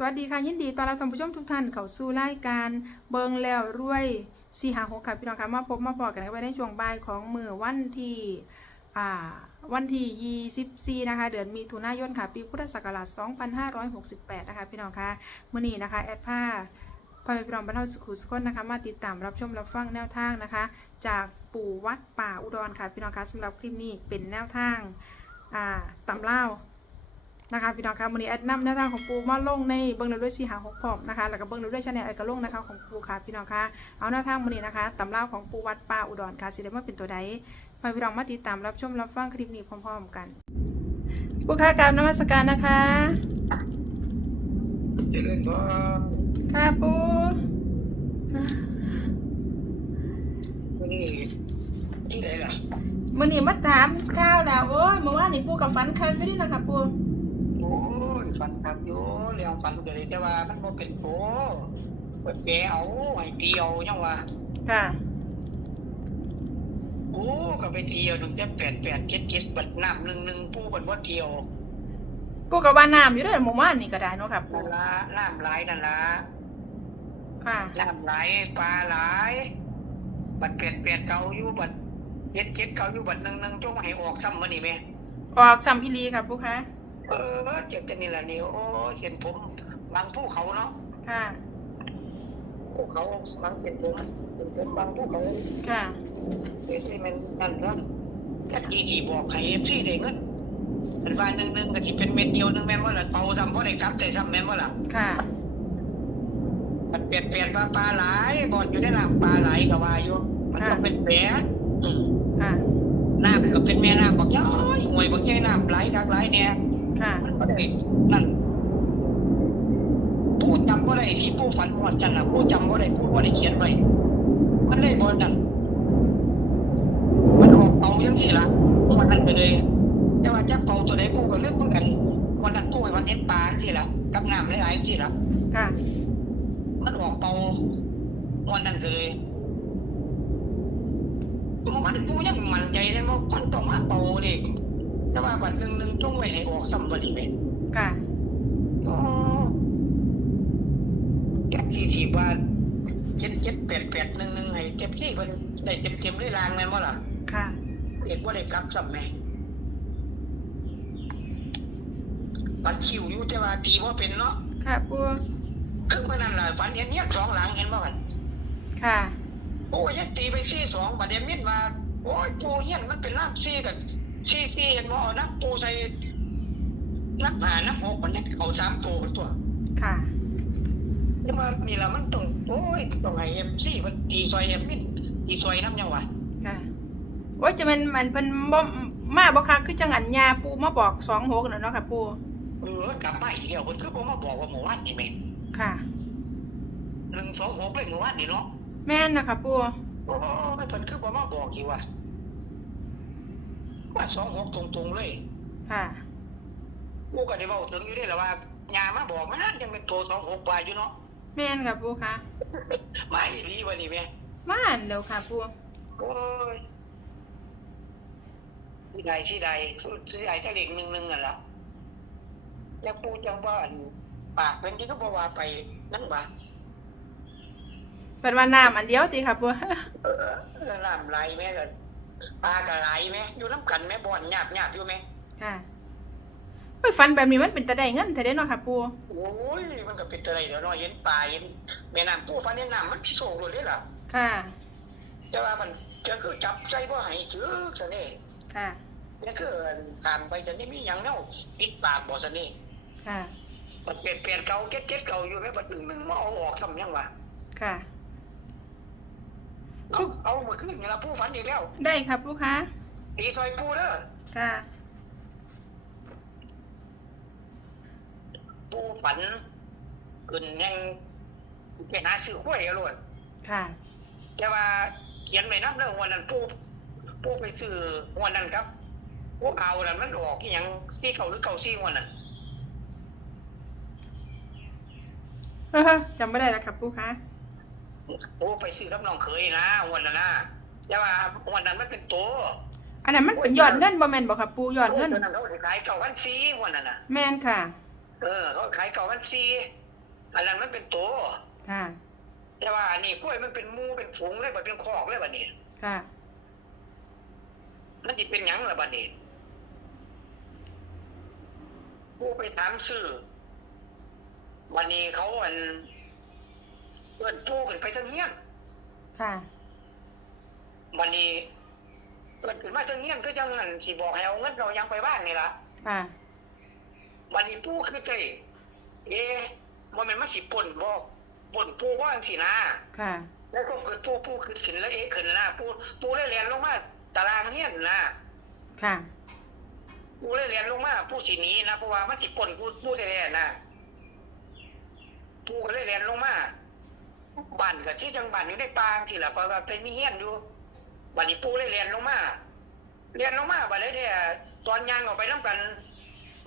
สวัสดีค่ะ ยินดีต้อนรับท่านผู้ชมทุกท่านเข้าสู่รายการเบิงแล้วรวยสี่หาหกค่ะพี่น้องคะมาพบมาบอกกันไว้ในช่วงบ่ายของมือวันที่อ่าวันที่24นะคะ เดือนมีถุนายนค่ะ ปีพุทธศักราช2568 นะคะ พี่น้องคะมื้อนี้นะคะ แอดผ้าพ่อแม่พี่น้องบรรเทาสุขุสุขคนนะคะ มาติดตามรับชมรับฟังแนวทางนะคะ จากปู่วัดป่าอุดรค่ะพี่น้องคะสำหรับคลิปนี้เป็นแนวทางอ่าตำเล่า นะคะพี่น้องคะวันนี้แอดนำแนวทางของปูมาลงในเบิ้งเราด้วยสีหาหกพร้อมนะคะแล้วก็เบิ้งเราด้วยชาแนลไอกระลงนะคะของปูค่ะพี่น้องคะเอาแนวทางวันนี้นะคะตำราของปูวัดป่าอุดรค่ะสิได้มาเป็นตัวใดไปพี่น้องมาติดตามรับชมรับฟังคลิปนี้พร้อมๆกันปูค่ะกราบนมัสการนะคะเจริญพรค่ะปูวันนี้ที่ไหนล่ะมื่อนี้มาถามข้าวแล้วโอ้ยเมื่อวานนี่ปูกับฟันคันไม่ได้นะคะปูโอ้ ยฟันครับโยเรื่องฟันก็เลยแต่ว่ามันบ่เป็นโผเปิดแกเอาไอ้เดียวยังว่าค่ะ โอ้ก็ไปเดียวตั้งแต่แปดแปดเจ็ดเจ็ดบัดน้ำหนึ่งหนึ่งปูบัดบ่เดียวปูกับว่าน้ำอยู่เด้อเมื่อวานนี่ก็ได้เนาะค่ะปูนั่นละน้ำไหลายนั่นละค่ะน้ำไหลายปลาไหลาย บัดแปดแปดเก่าอยู่บัดเจ็ดเจ็ดเก่าอยู่บัดหนึ่งหนึ่งจงให้ออกซ้ำมานี่แม่ออกซ้ำอีหลีค่ะปูค่ะ เออเจ็ดจะนี่ละนี่โอ้เส้นผมบางภูเขาเนาะค่ะภูเขาบางเส้นผมเป็นผมบางภูเขาค่ะเอฟซีมันนั่นซะกัดจีจีบอกให้เอฟซีได้เงินเป็นว่าหนึ่งหนึ่งก็ที่เป็นเม็ดเดียวหนึ่งแม่นว่าละเตาซ้ำเพราะได้กลับได้ซ้ำแม่นว่าละค่ะมันเปลี่ยนเปลี่ยนปลาปลาหลายบอดอยู่ในน้ำปลาไหลก็ว่าอยู่มันก็เป็นแผลอืมค่ะน้ำก็เป็นแม่น้ำบอกย้อยห่วยบอกย้อยน้ำไหลกักไหลเนี่ย ค่ะ มันก็ได้นั่นพูดจำก็ได้ที่ผู้ฝันหมดจันนะผู้จำก็ได้ผู้ก็ได้เขียนไว้มันได้บอลนั่นมันออกเป่ายังสิละมันนั่นไปเลยแต่ว่าจักเป่าตัวใดกูก็เลือกเหมือนกันวันนั้นตู้ไปวันเห็นปลาสิละกับน้ำหลายๆสิละค่ะ มันออกเป่าวันนั้นก็เลยมันกูยังมั่นใจ ว่าวันหนึ่งหนึ่งต้องไว้ให้ออกซ้ำวันนี้ไหมค่ะก็อยากสี่สิบว่าเจ็ดเจ็ดแปดแปดหนึ่งหนึ่งให้เจ็บที่มันได้เจ็บเจ็บได้ลางแม่นว่าล่ะค่ะเด็กว่าได้กลับซ้ำแม่ปัดคิวอยู่แต่ว่าตีว่าเป็นเนาะค่ะปูคือเมื่อนั้นล่ะฝันเห็นเนี่ยสองหลังเห็นบ่กันค่ะโอ้ยยังตีไปซี่สองบัดเดยวมินมาโอ้ยปูเฮียนมันเป็นล่ามซี่กัน ซี่ซี่เห็นบ่เอานักปูใส่นักหานักหกมันเนี่ยเอาสามตัวเป็นตัวค่ะแต่ว่านี่ละมันต้องโอ้ยต้องให้เอ็มซี่มันตีซอยเอ็มมินตีซอยน้ำยังวะค่ะโอ้ยจะมันมันเป็นบ่มาบ่คักคือจังอันยาปูมาบอกสองหกน่ะเนาะค่ะปูเออกลับมาอีกเดียวคนคือผมมาบอกว่าหมู่บ้านนี่แม่ค่ะหนึ่งสองหกเลยหมู่บ้านนี่เนาะแม่นนะคะปูโอ้ยเพิ่นคือผมมาบอกอีกว่า ว่าสองหกตรงๆเลยค่ะกูก็ได้เว้าถึงอยู่ได้แหละว่ายามาบอกมันยังเป็นตัวสองหกกว่าอยู่เนาะแม่นค่ะปูค่ะไม่ดีวันนี้แม่มาอันเดียวค่ะปูโอ้ยที่ใดที่ใดคือที่ใดถ้าเด็กหนึ่งหนึ่งอะล่ะแล้วปูจังว่าอันปากเป็นที่ก็บอกว่าไปนั่นบ่าเป็นว่าน้ำอันเดียวติค่ะปูเออน้ำไหลแม่กัน ปลาก็ไหลแม่อยู่น้ำกันแม่บ่อนหยาบหยาบอยู่แม่ค่ะไปฟันแบบนี้มันเป็นตะได้เงินแต่ได้เนาะค่ะปูโอ้ยมันก็เป็นอะไรเดี๋ยวน้อยเห็นปลาเห็นแม่น้ำปูฟันเห็นน้ำมันพิโซกเลยเด้อล่ะค่ะแต่ว่ามันจะคือจับใจว่าให้ถือซะนี่ค่ะนี่คือถามไปจะนี่มีหยังเนาปิดปากบ่ซะนี่ค่ะมันเปลี่ยนเปลี่ยนเก่าเก็ดเก็ดเก่าอยู่แม่ปัดหนึ่งหนึ่งมาเอาออกทำยังวะค่ะ เอาเอามาขึ้นนี่ละผู้ฝันอีกแล้วได้ค่ะปูคะตีซอยปูเด้อค่ะปูฝันขึ้นแห่งไปหาซื้อห้วยเอาโลดค่ะ แต่ว่าเขียนไว้นับเรื่องวันนั้นปูปูไปซื้อวันนั้นครับปูเอานั้นมันออกที่ยังที่เก่าหรือเก่าซี่วันนั้นจำไม่ได้แล้วค่ะปูคะปูไปซื้อกับน้องเคยนะวันนั้นนะแต่ว่าวันนั้นมันเป็นตัวอันนั้นมันเป็นยอดเงินบ่แม่นบ่ค่ะปูยอดเงินวันนั้นเขาขายเก่าวันซีวันนั้นนะแม่นค่ะ เออเขาขายเก่าวันซีอันนั้นมันเป็นตัวค่ะ แต่ว่าอันนี้กล้วยมันเป็นหมูเป็นฝูงเลยมันเป็นคอกเลยบัดนี้ค่ะ มันจะเป็นหยังล่ะบัดนี้ผู้ไปถามซื้อวันนี้เขาอัน เอิ้นปูขึ้นไปทั้งเฮียนค่ะ วันนี้เอิ้นขึ้นมาทั้งเฮียนก็จังนั้นสิบอกให้เอาเงินเรายังไปบ้านนี่ล่ะค่ะ วันนี้ปูคือใจเอ๊ะบ่แม่นมาสิป่นบ่ป่นปูว่าจังซี่นะค่ะ แล้วก็คือปูปูขึ้นขึ้นแล้วเอ๊ะขึ้นนะปูปูเลยเรียนลงมาตารางเฮียนนะค่ะ ปูเลยเรียนลงมาปูสิหนี้นะเพราะว่ามันสิป่นปูปูแท้ๆนะปูก็เลยเรียนลงมา บ้านก็ที่จังบ้านอยู่ในป่าที่ล่ะเพราะว่าเป็นมีเฮียนอยู่บัดนี้ปูเลยเรียนลงมาเรียนลงมาบัดนี้แท้ตอนย่างออกไปนํกัน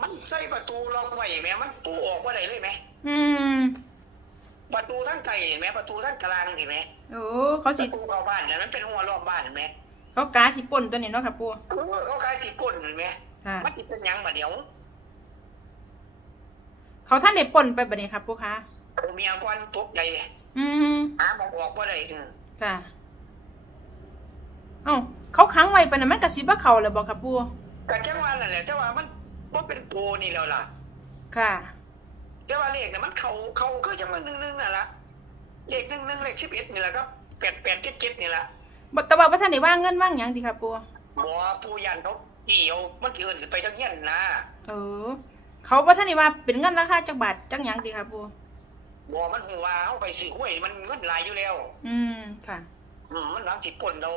มันใส่ประตูล็อกไว้แหม่มันปูออกบ่ได้เลยแหมอืมประตูทั้งไก่เห็นไหมประตูทั้งกลางเห็นไหมโอ้เขาปสิระตูเข้าบ้านเนี่ยมันเป็นหัวรอบบ้านเห็นไหมเขากาสิป่นตัวนี้เนาะค่ะปูเออเขาขายสีก้นเห็นไหมค่ะ มันติเป็นหยังมาเดี๋ยวเขาท่านได้ป่นไปบัดนี้ค่ะปูคะเอาเมียควันตกใจ อืมหาหมองออกว่าได้เออค่ะ เอ้าเขาค้างไว้ปะนะมันกระซิบว่าเขาเลยบอกค่ะปูแต่แค่ว่านั่นแหละแต่ว่ามันมันเป็นโปนี่แล้วล่ะ ค่ะ แต่ว่าเลขเนี่ยมันเขาเขาก็จะมันหนึ่งหนึ่งนั่นละเลขหนึ่งหนึ่งเลขสิบเอ็ดนี่แหละครับแปดแปดเจ็ดเจ็ดนี่แหละบ่แต่ว่าบ่ทันได้ว่างเงินว่างหยังติค่ะปูบัวปูยันเขาเกี่ยวมันเกินไปทั้งเงี้ยนนะ เออ เขาบ่ทันได้ว่าเป็นเงินราคาจักบาทจักหยังติค่ะปู บัวมันหัวเอาไปซื้อหวยมันเงินหลายอยู่แล้ว อืมค่ะ อืมมันหลังสิปนเรา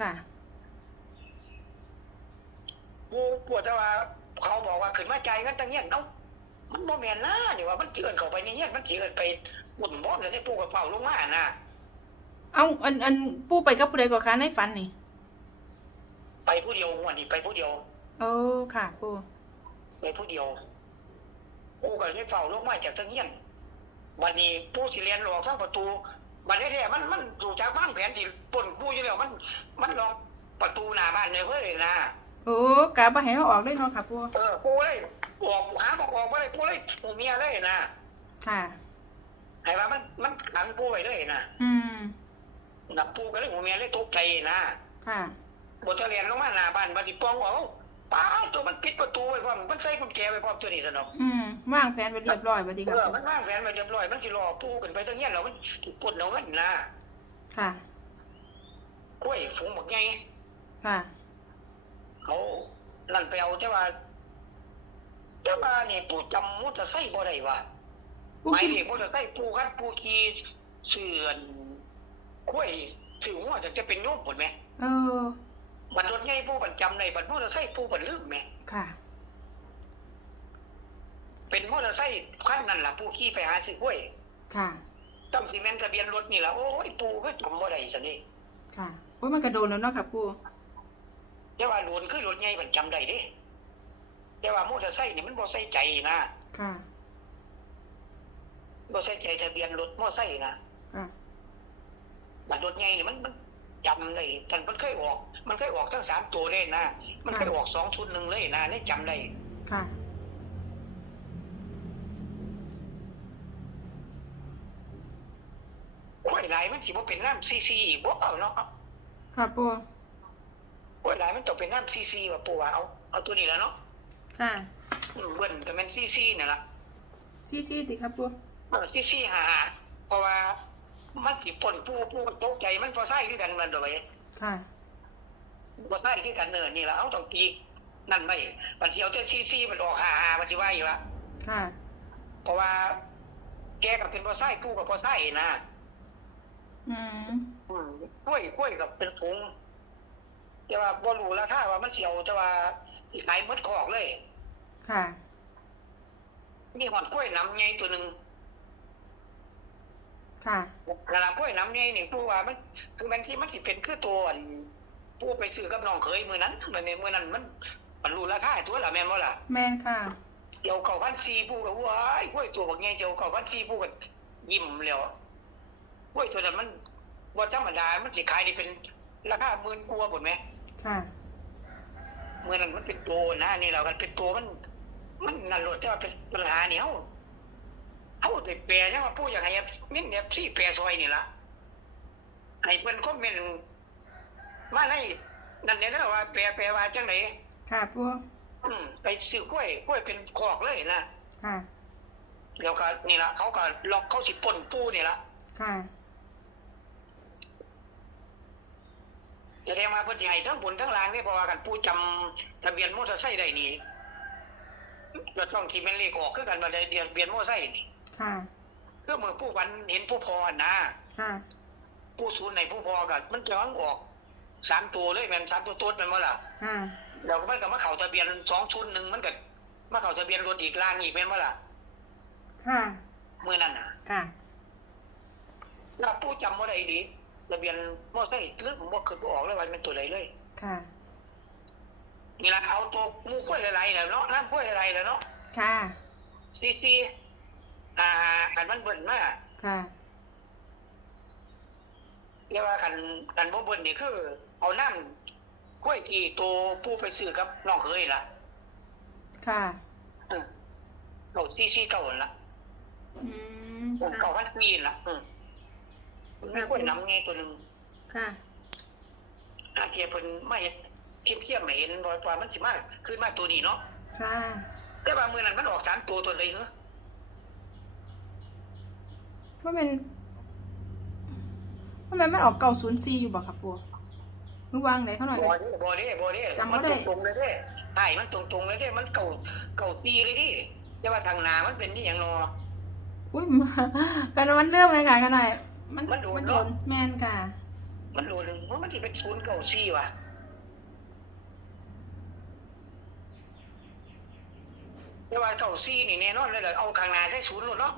ค่ะกูปวดแต่ว่า เขาบอกว่าขึ้นมาใจายเงินตั้งเงี้ยนเอ้ามันบ่แม่นนะเดี๋ยวว่ามันเจือนเข้าไปในเงี้ยนมันเจือนไปปุ่นบ่เลยในปูกระเป๋าลงมาน่ะ เอาอันอันปูไปกับผู้ใดก็คะในฝันนี่ ไปผู้เดียวหัวนี่ไปผู้เดียว โอ้ค่ะปูไปผู้เดียว ปูก็เลยเฝ้าลงมาจากตั้งเงี้ยนวันนี้ปูสิเรียนหลอกทั้งประตูบัดนี้แท้มันมันสู่จากบ้านแผนสิป่นปูอยู่แล้วมัน มันล็อกประตูหน้าบ้านเลยเฮ้ยนะโอ้กะบ่ให้เขาออกเลยเนาะค่ะปูเออปูเลยออกหาบอกออกมาเลยปูเลยปูเมียเลยนะค่ะให้ว่ามันมันขังปูไว้เลยนะอืมนับปูก็เลยหัวเมียเลยตกใจนะค่ะบทเรียนลงมาหน้าบ้านมาสิปองเอา ป้าตัวมันปิดประตูไว้พร้อมมันใส่กุญแจไว้พร้อมตัวนี้สนอกอืมวางแผนไว้เรียบร้อยบัดนี้เอค่ะอปูมันวางแผนไว้เรียบร้อยมันสิรอปูกันไปตั้งเงี้ยแล้วมันสิปนเอาเงินนะค่ะ กล้วยฝูงบักไงค่ะ เขานั่นไปเอาแต่ว่าแต่ว่านี่ปูจำมุตะไส้บ่ได้ว่าปูหมายคิดเลขมุตะไส้ปูคัดปูขี่เสื่อนกล้วยสื่อหัวจะจะเป็นโยมหมดไหม เออ บันรถไงปูบันจำในบันมุตะไส้ปูบันลืมไหมค่ะ เป็นมอเตอร์ไซค์คันนั่นล่ะผู้ขี่ไปหาซื้อกล้วย ค่ะ ต้องซีเมนต์ทะเบียนรถนี่ล่ะโอ้ยปูก็จำบ่ได้ซะนี่ค่ะโอ้ยมันกระโดนแล้วเนาะค่ะปูแต่ว่าหลวนคือรถใหญ่มันจำได้เด้แต่ว่ามอเตอร์ไซค์นี่มันบ่ใส่ใจนะค่ะ บ่ใส่ใจทะเบียนรถมอเตอร์ไซค์นะค่ะบัตรรถใหญ่นี่มันมัน จำได้ท่านมันเคยออก มันเคยออกทั้งสามตัวเลยนะ มันเคยออกสองชุดหนึ่งเลยนะนี่จำได้ค่ะกล้วยหลายมันสิบ่เป็นน้ำซีซีอีกบ่เอาเนาะค่ะปูกล้วยหลายมันต้องเป็นน้ำซีซีว่าปูว่าเอาเอาตัวนี้แล้วเนาะค่ะอืมเบิ่นก็แม่นซีซีนี่ล่ะซี่ซี่ติครับปูที่ซี่หาเพราะว่า มันสิป่นปูปูก็ตกใจมันพอใส่คือกันมันโดยค่ะพอใส่คือกันเนินนี่ละเอาต้องตีนั่นไม่บัดเดียวแต่ซี่ซี่มันออกหาหาบัดสิว่าอยู่ละค่ะ เพราะว่า แกก็เป็นพอใส่ปูกับพอใส่นะอืมอืมกล้วยกล้วยกับเป็นฝูงแต่ว่าบ่รู้ราคาว่ามันเสียวแต่ว่าสิขายหมดคอกเลย ค่ะ มีหอดกล้วยน้ำใหญ่ตัวหนึง ค่ะกระลากล้วยน้ำใหญ่นี่ปูว่ามัน คือมันที่มันสิเป็นคือตัวอันปูไปซื้อกับน้องเคยมือนั้นมันในมือนั้นมันมันรู้ราคาตัวละแม่นบ่ล่ะแม่นค่ะเดี๋ยวเก่าพันซีปูกับว้ายกล้วยตัวบักใหญ่เจ้าเก่าพันซีปูกับยิ้มแล้วกล้วยตัวนั้นมันว่าธรรมดามันสิขายได้เป็นราคาหมื่นกว่าหมดไหมค่ะเมื่อนั้นมันเป็นตัวนะนี่เรากันเป็นตัวมัน มันนั่นโลดแต่ว่าเป็นปัญหาเหนีย วเขาได้แปลยังว่าผู้อยากให้มินเนี่ยซี่แปลซอยนี่ละให้เพิ่นคอมเมนต์มาในนั่นเนี่ยนะว่าแปลแปลว่าจังไหนค่ะปูอืมไปซื้อกล้วยกล้วยเป็นคอกเลยนะค่ะแล้วก็นี่ละเขาก็ล็อกเขาสิป่นปูนี่ละค่ะจะได้มาเพิ่นสิให้ทั้งบนทั้งล่างนี่เพราะว่ากันปูจำทะเบียนมอเตอร์ไซค์ได้นี่ก็ต้องที่แม่นเลขออกคือกันมาได้เดียนทะเบียนมอเตอร์ไซค์นี่ ค่ะ คือมือผู้วันเห็นผู้พอนะค่ะ ผู้ศูนย์ในผู้พอกันมันจะออกสามตัวเลยแม่นสามตัวตัวแม่นบ่ล่ะค่ะแล้วมันก็มาเข้าทะเบียนสองชุดหนึ่งมันก็มาเข้าทะเบียนรถอีกล่างอีกแม่นบ่ล่ะค่ะมื้อนั้นน่ะ ค่ะแล้วผู้จำบ่ได้ดีทะเบียนมอเตอร์ไซค์ลึกบ่คิดบ่ออกเลยว่ามันตัวใดเลย ค่ะนี่ล่ะเอาตัวหมูข้อยหลายๆแล้วเนาะน้ำข้อยหลายๆแล้วเนาะค่ะซีซี อ่าอันมันเบิ่นมาค่ะ เรียกว่ากันกันบ่เบิ่นนี่คือ เอาน้ำข้อยกี่ตัวผู้ไปซื้อกับน้องเคยล่ะค่ะเออเราซีซีเก่าหั่นล่ะอืมเก่าค่ะพันปีนั่นล่ะอืมมีข้อยน้ำไงตัวหนึงค่ะอาเทียเพิ่นมาเห็นเทียบเทียบมาเห็นบ่ว่ามันสิมาขึ้นมาตัวนี้เนาะค่ะแต่ว่ามื้อนั้นมันออกสามตัวตัวใดเหรอ ว่าเป็นว่ามันมันออกเก่าศูนย์ซีอยู่บ่ครับปูมือวางไหนเขาหน่อยบ่เด้บ่เด้บ่เด้จำบ่มันได้ตรงๆเลยเด้ใช่มันตรงๆเลยเด้มันเก่าเก่าตีเลยดิแต่ว่าทางหน้ามันเป็นนี่หยังเนาะอุ้ยกันวันเริ่มเลยค่ะกันหน่อยมันมันโดนมันโดเนอะนแมนค่ะ มันรู้หนึงว่ามันสิเป็นศูนย์เก่าซี่ว่ะแต่ว่าเก่าซี่นี่แน่นอนเลยล่ะเอาข้างหน้าใส่ศูนย์โลดเนาะ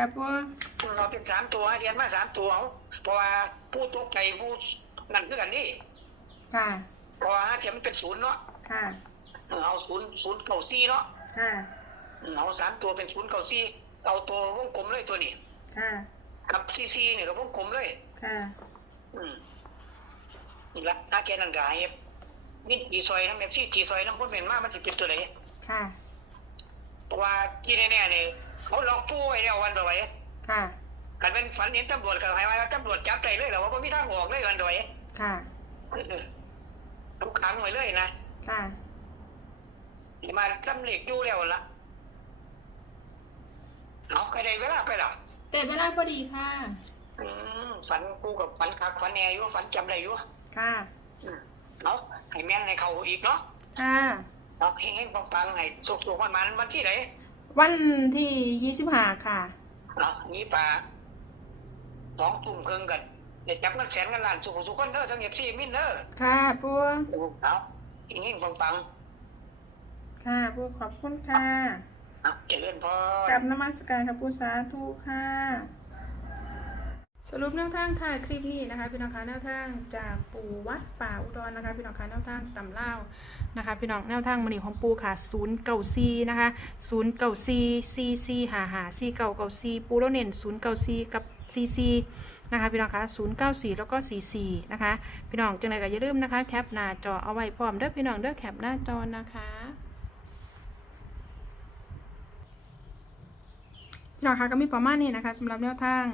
ครับปูเราเป็นสามตัวเรียนมาสามตัวเอาเพราะว่าผู้ตกใจผู้นั่นคือกันนี่ค่ะเพราะว่าเทียมมันเป็นศูนย์เนาะค่ะเอาศูนย์ศูนย์เก่าซี่เนาะค่ะเอาสามตัวเป็นศูนย์เก่าซี่เอาตัววงกลมเลยตัวนี้ค่ะกับซีซีเนี่ยก็วงกลมเลยค่ะอืมนี่ละอาแกนันกายนี่จีซอยทั้งแบบซี่จีซอยทั้งพ้นเป็นมากมันจะเป็นตัวไหนค่ะเพราะว่าที่แน่ๆเนี่ย เขาล็อกผู้ไว้แล้ววันต่อไปค่ะ กันเป็นฝันเห็นตำรวจกับใครว่าตำรวจจับใจเลยเหรอว่าไม่มีทางออกเลยวันต่อไปค่ะทุกครั้งไว้เลยนะค่ะมาตำเหล็กอยู่แล้วละเอาใครได้เวลาไปหรอเต็มเวลาพอดีค่ะ อืมฝันกูกับฝันคักฝันแน่อยู่ฝันจำได้อยู่ค่ะอืมเอาให้แม่นให้เขาอีกเนาะค่ะเอาเฮงๆปังๆให้สุกๆมันมันวันที่ไหน วันที่ยี่สิบห้าค่ะ เนาะนี่ป่าสองทุ่มครึ่งกันเดี๋ยวจับเงินแสนเงินล้านสุขสุขคนเด้อทั้งเอฟซีมินเด้อค่ะปูเอาเฮงๆปังค่ะปูขอบคุณค่ะ ๆเอาเจริญพร กับนมัสการค่ะปูสาธุค่ะ สรุปแนวทางถ่ายคลิปนี้นะคะ พี่น้องคะแนวทางจากปูวัดป่าอุดรนะคะ พี่น้องคะแนวทางต่ำเล่านะคะ พี่น้องแนวทางมณีของปูค่ะศูนย์เก่าซีนะคะศูนย์เก่าซีซีซีหาหาซีเก่าเก่าซีปูแล้วเน้นศูนย์เก่าซีกับซีซีนะคะพี่น้องคะศูนย์เก้าสี่แล้วก็สี่สี่นะคะ พี่น้องจังไรก็อย่าลืมนะคะ แคปหน้าจอเอาไว้พร้อมเด้อพี่น้องเด้อแคปหน้าจอนะคะพี่น้องคะก็มีประมาณนี้นะคะสำหรับแนวทาง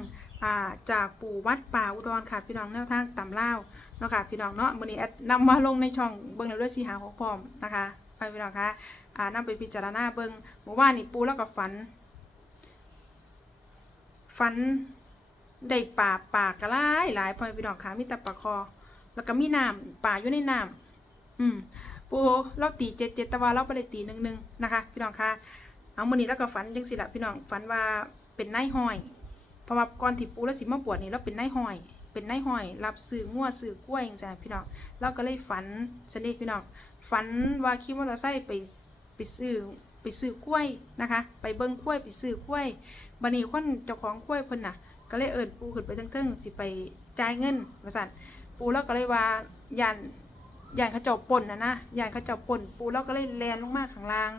จากปู่วัดป่าอุดรค่ะพี่น้องแนวทางตำเล่าเนาะค่ะพี่น้องเนาะวันนี้แอดนำมาลงในช่องเบิ้งแล้วด้วยสีหาของพร้อมนะคะไปพี่น้องคะอ่านำไปพิจารณาเบิ้งเมื่อวานนี่ปูแล้วก็ฝัน ฝันได้ป่าป่ากระไรหลายพอพี่น้องค่ะมีแต่ปลาคอ แล้วก็มีน้ำป่าอยู่ในน้ำอืมปูเราตีเจ็ดเจ็ดต่ว่าเราไปเลยตีหนึ่งหนึ่งนะคะ พี่น้องค่ะเอามื้อนี้แล้วก็ฝันจังสิละพี่น้องฝันว่าเป็นนายห้อย เพราะว่าก่อนที่ปูแล้วสิมาบวชนี่เราเป็นนายห้อย เป็นนายห้อย รับซื้องัวซื้อกล้วยจังซี่พี่น้องเราก็เลยฝันสนิทพี่น้องฝันว่าขี่มอเตอร์ไซค์ไปไปซื้อไปซื้อกล้วยนะคะ ไปเบิ่งกล้วยไปซื้อกล้วยบัดนี้คนเจ้าของกล้วยเพิ่นน่ะ ก็เลยเอิ้นปูขึ้นไปเทิงๆสิไปจ่ายเงินว่าซั่นปูแล้วก็เลยว่าย่านย่านเขาเจ้าป่นน่ะนะย่านเขาเจ้าป่นปูแล้วก็เลยแลนลงมาข้างล่าง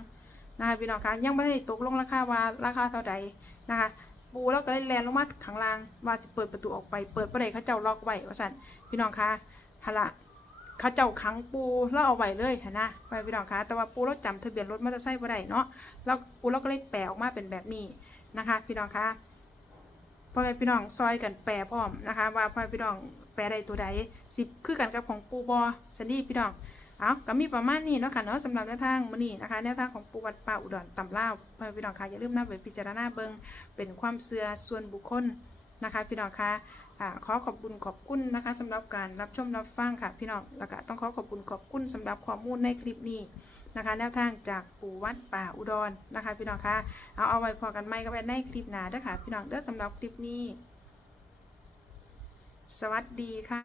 นะคะพี่น้องคะยังไม่ได้ตกลงราคาว่าราคาเท่าใดนะคะ ปูแล้วก็เลยแลนลงมาข้างล่างว่าจะเปิดประตูออกไปเปิดประเดเขาเจ้าล็อกไว้ว่าสันพี่น้องคะฮะละเขาเจ้าขังปูแล้วเอาไว้เลยนะไปพี่น้องคะแต่ว่าปูเราจำทะเบียนรถมอเตอร์ไซค์บ่ได้เนาะแล้วปูเราก็เลยแปลออกมาเป็นแบบนี้นะคะ พี่น้องคะพ่อแม่พี่น้องซอยกันแปรพร้อมนะคะ ว่าพ่อแม่พี่น้องแปรใดตัวใดสิคือกันกับของปูบอสันดีพี่น้อง เอาก็มีประมาณนี้เนาะค่ะเนาะสำหรับแนวทางมื้อนี้นะคะแนวทางของปูวัดป่าอุดรตำลาวพี่น้องคะอย่าลืมนำไปพิจารณาเบิ่งเป็นความเชื่อส่วนบุคคลนะคะพี่น้องคะขอขอบคุณขอบคุณนะคะสำหรับการรับชมรับฟังค่ะพี่น้องแล้วก็ต้องขอขอบคุณขอบคุณสำหรับข้อมูลในคลิปนี้นะคะแนวทางจากปู่วัดป่าอุดรนะคะพี่น้องคะเอาเอาไว้พอกันไหมก็ไปในคลิปหน้าเด้อค่ะพี่น้องเด้อสำหรับคลิปนี้ สวัสดีค่ะ